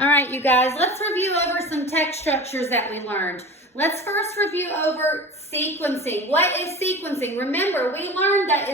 All right, you guys, let's review over some text structures that we learned. Let's first review over sequencing. What is sequencing? Remember, we learned that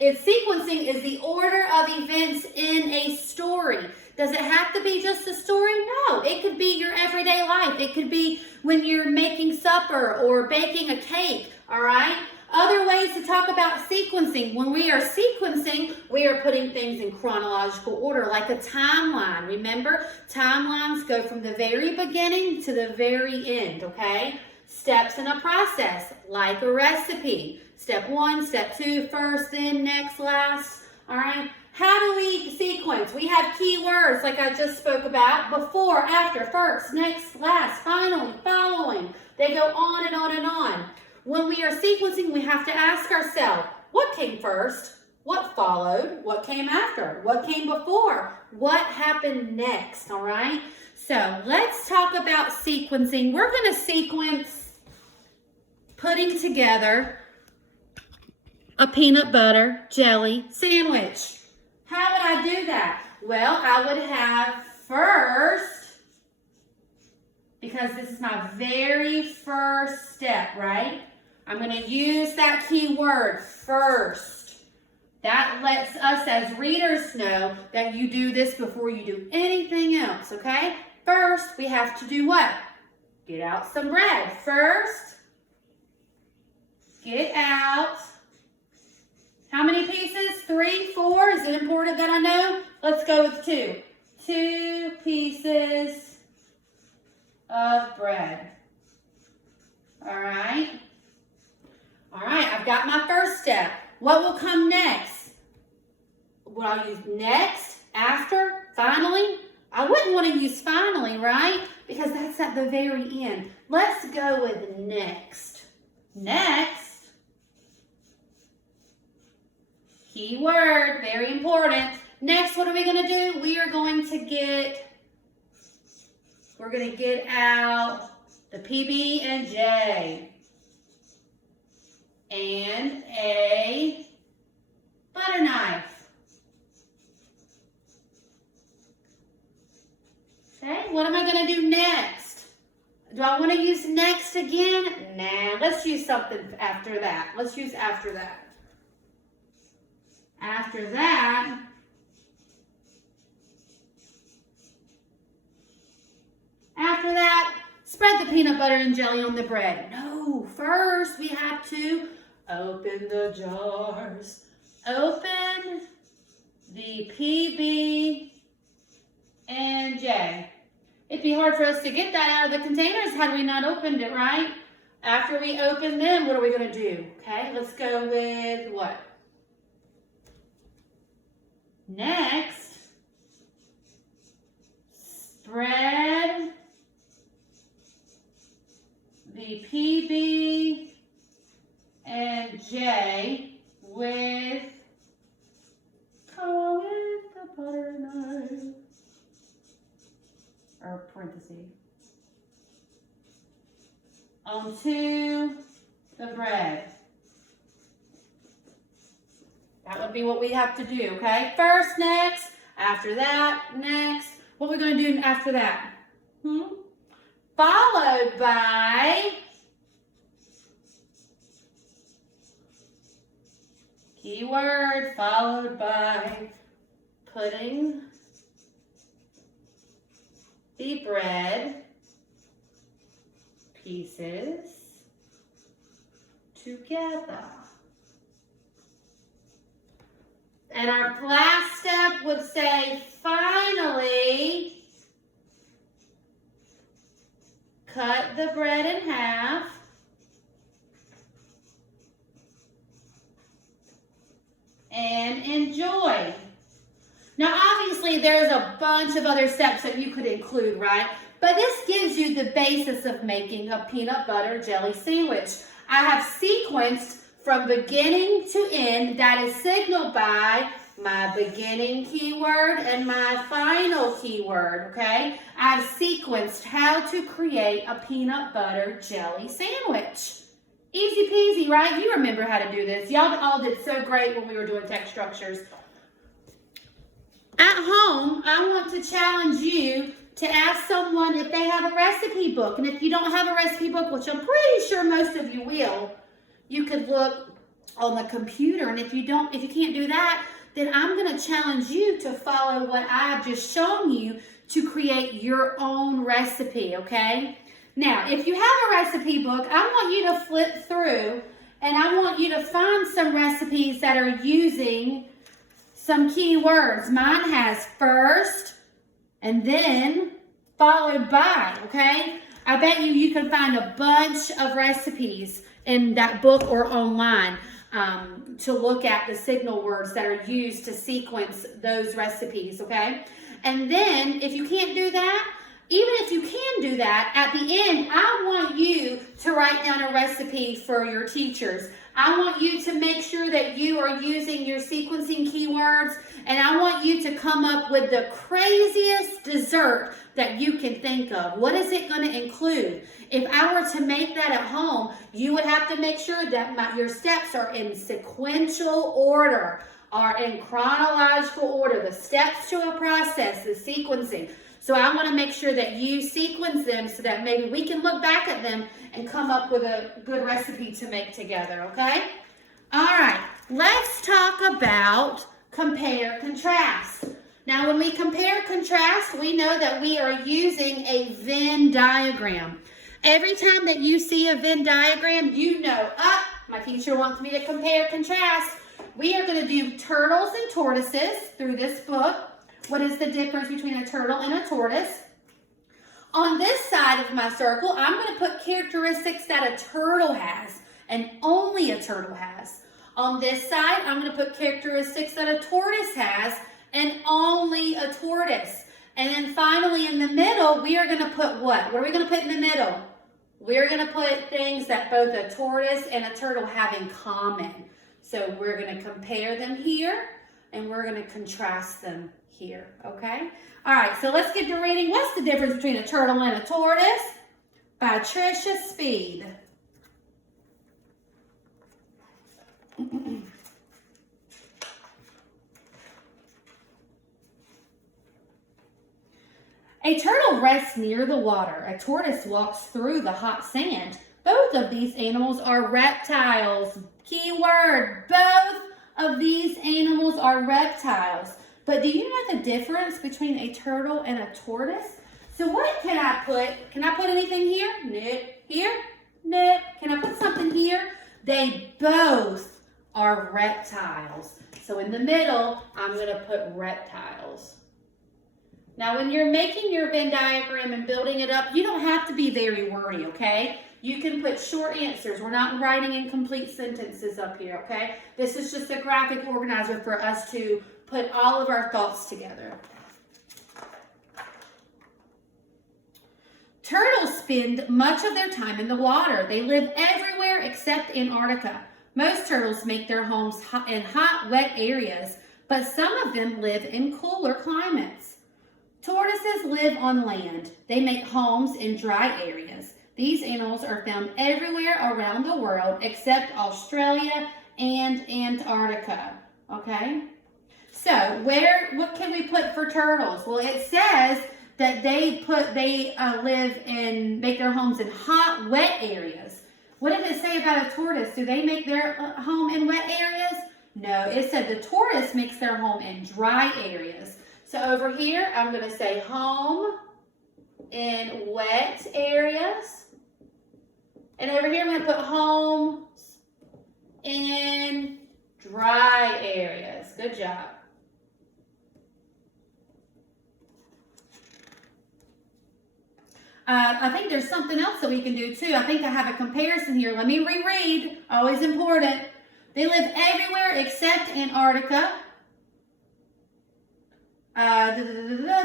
sequencing is the order of events in a story. Does it have to be just a story? No, it could be your everyday life. It could be when you're making supper or baking a cake, all right? Other ways to talk about sequencing. When we are sequencing, we are putting things in chronological order, like a timeline. Remember, timelines go from the very beginning to the very end, okay? Steps in a process, like a recipe. Step 1, step 2, first, then, next, last, all right? How do we sequence? We have keywords like I just spoke about. Before, after, first, next, last, finally, following. They go on and on and on. When we are sequencing, we have to ask ourselves, what came first? What followed? What came after? What came before? What happened next, all right? So let's talk about sequencing. We're going to sequence putting together a peanut butter jelly sandwich. How would I do that? Well, I would have first, because this is my very first step, right? I'm going to use that key word, first. That lets us as readers know that you do this before you do anything else, okay? First, we have to do what? Get out some bread. First, get out. How many pieces? 3, 4? Is it important that I know? Let's go with 2. 2 pieces of bread. All right. All right, I've got my first step. What will come next? Will I use next, after, finally? I wouldn't want to use finally, right? Because that's at the very end. Let's go with next. Next. Key word, very important. Next, what are we going to do? We're going to get out the PB&J. And a butter knife. Okay, what am I going to do next? Do I want to use next again? Nah, let's use something after that. Let's use after that. After that, spread the peanut butter and jelly on the bread. No, first we have to open the jars. Open the PB&J. It'd be hard for us to get that out of the containers had we not opened it, right? After we open them, what are we going to do? Okay, let's go with what? Next, spread the PB&J with the butter knife, or parentheses, onto the bread. That would be what we have to do, okay? First, next, after that, next. What are we going to do after that? Followed by keyword, followed by putting the bread pieces together. And our last step would say, finally, cut the bread in half. And enjoy. Now, obviously, there's a bunch of other steps that you could include, right? But this gives you the basis of making a peanut butter jelly sandwich. I have sequenced from beginning to end. That is signaled by my beginning keyword and my final keyword, okay? I've sequenced how to create a peanut butter jelly sandwich. Easy peasy, right? You remember how to do this. Y'all all did so great when we were doing text structures. At home, I want to challenge you to ask someone if they have a recipe book. And if you don't have a recipe book, which I'm pretty sure most of you will, you could look on the computer. And if you can't do that, then I'm going to challenge you to follow what I've just shown you to create your own recipe, okay? Now, if you have a recipe book, I want you to flip through and I want you to find some recipes that are using some keywords. Mine has first and then followed by, okay? I bet you can find a bunch of recipes in that book or online to look at the signal words that are used to sequence those recipes, okay? And then if you can't do that, even if you can do that, at the end, I want you to write down a recipe for your teachers. I want you to make sure that you are using your sequencing keywords, and I want you to come up with the craziest dessert that you can think of. What is it going to include? If I were to make that at home, you would have to make sure that your steps are in sequential order, are in chronological order, the steps to a process, the sequencing. So I want to make sure that you sequence them so that maybe we can look back at them and come up with a good recipe to make together, okay? All right, let's talk about compare, contrast. Now, when we compare, contrast, we know that we are using a Venn diagram. Every time that you see a Venn diagram, you know, my teacher wants me to compare, contrast. We are going to do turtles and tortoises through this book. What is the difference between a turtle and a tortoise? On this side of my circle, I'm going to put characteristics that a turtle has and only a turtle has. On this side, I'm going to put characteristics that a tortoise has and only a tortoise. And then finally in the middle, we are going to put what? What are we going to put in the middle? We're going to put things that both a tortoise and a turtle have in common. So we're going to compare them here and we're going to contrast them here, okay? All right, so let's get to reading. What's the difference between a turtle and a tortoise? By Tricia Speed. A turtle rests near the water. A tortoise walks through the hot sand. Both of these animals are reptiles. Keyword, both of these animals are reptiles. But do you know the difference between a turtle and a tortoise? So what can I put? Can I put anything here? Nope. Here? Nope. Can I put something here? They both are reptiles. So in the middle, I'm going to put reptiles. Now when you're making your Venn diagram and building it up, you don't have to be very wordy, okay? You can put short answers. We're not writing incomplete sentences up here, okay? This is just a graphic organizer for us to put all of our thoughts together. Turtles spend much of their time in the water. They live everywhere except Antarctica. Most turtles make their homes in hot, wet areas, but some of them live in cooler climates. Tortoises live on land. They make homes in dry areas. These animals are found everywhere around the world except Australia and Antarctica, okay? So, what can we put for turtles? Well, it says that they live and make their homes in hot, wet areas. What did it say about a tortoise? Do they make their home in wet areas? No, it said the tortoise makes their home in dry areas. So over here, I'm going to say home in wet areas. And over here, I'm going to put homes in dry areas. Good job. I think there's something else that we can do too. I think I have a comparison here. Let me reread. Always important. They live everywhere except Antarctica.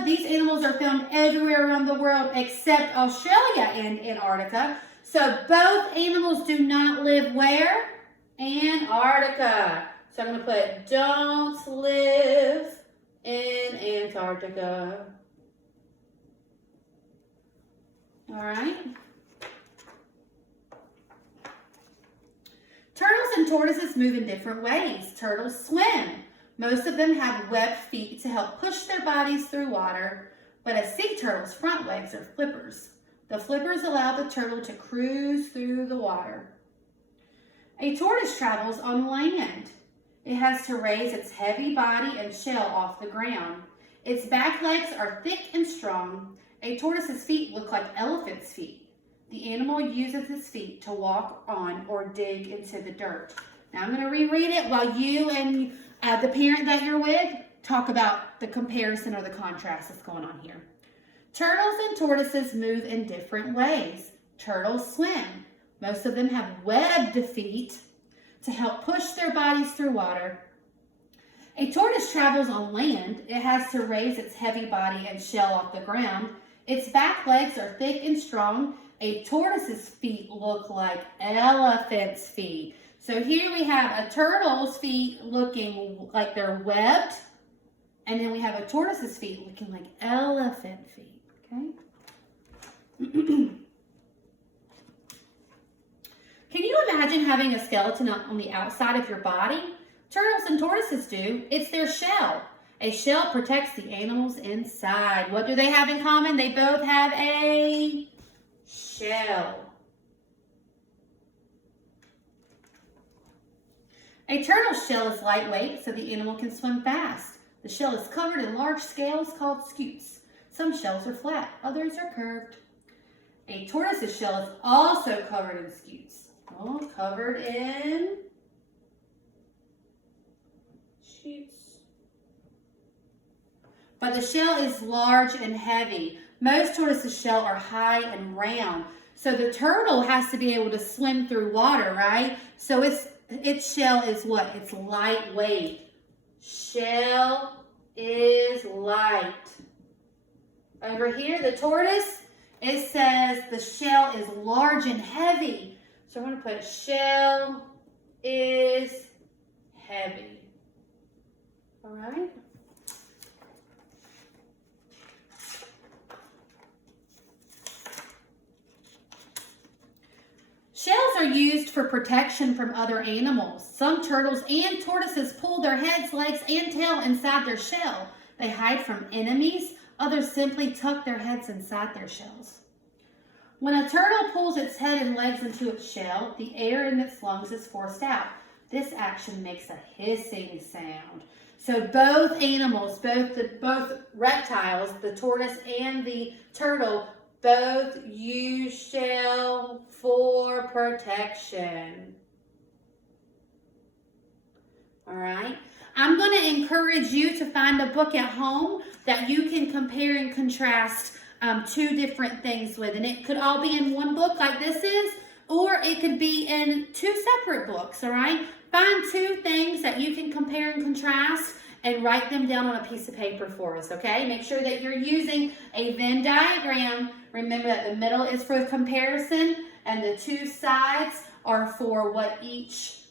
These animals are found everywhere around the world except Australia and Antarctica. So both animals do not live where? Antarctica. So I'm going to put don't live in Antarctica. All right. Turtles and tortoises move in different ways. Turtles swim. Most of them have webbed feet to help push their bodies through water, but a sea turtle's front legs are flippers. The flippers allow the turtle to cruise through the water. A tortoise travels on land. It has to raise its heavy body and shell off the ground. Its back legs are thick and strong. A tortoise's feet look like elephant's feet. The animal uses its feet to walk on or dig into the dirt. Now I'm going to reread it while you and the parent that you're with talk about the comparison or the contrast that's going on here. Turtles and tortoises move in different ways. Turtles swim. Most of them have webbed feet to help push their bodies through water. A tortoise travels on land. It has to raise its heavy body and shell off the ground. Its back legs are thick and strong. A tortoise's feet look like elephant's feet. So here we have a turtle's feet looking like they're webbed, and then we have a tortoise's feet looking like elephant feet, okay? Can you imagine having a skeleton on the outside of your body? Turtles and tortoises do. It's their shell. A shell protects the animals inside. What do they have in common? They both have a shell. A turtle's shell is lightweight, so the animal can swim fast. The shell is covered in large scales called scutes. Some shells are flat, others are curved. A tortoise's shell is also covered in scutes. Oh, covered in scutes. But the shell is large and heavy. Most tortoises' shell are high and round. So the turtle has to be able to swim through water, right? So its shell is what? It's lightweight. Shell is light. Over here, the tortoise, it says the shell is large and heavy. So I'm going to put shell is heavy. All right? Shells are used for protection from other animals. Some turtles and tortoises pull their heads, legs, and tail inside their shell. They hide from enemies. Others simply tuck their heads inside their shells. When a turtle pulls its head and legs into its shell, the air in its lungs is forced out. This action makes a hissing sound. So both animals, both reptiles, the tortoise and the turtle, both use shell for protection. All right. I'm going to encourage you to find a book at home that you can compare and contrast two different things with. And it could all be in one book like this is, or it could be in two separate books, all right? Find two things that you can compare and contrast and write them down on a piece of paper for us, okay? Make sure that you're using a Venn diagram. Remember that the middle is for comparison and the two sides are for what each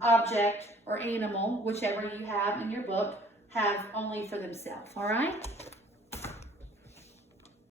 object or animal, whichever you have in your book, have only for themselves, all right?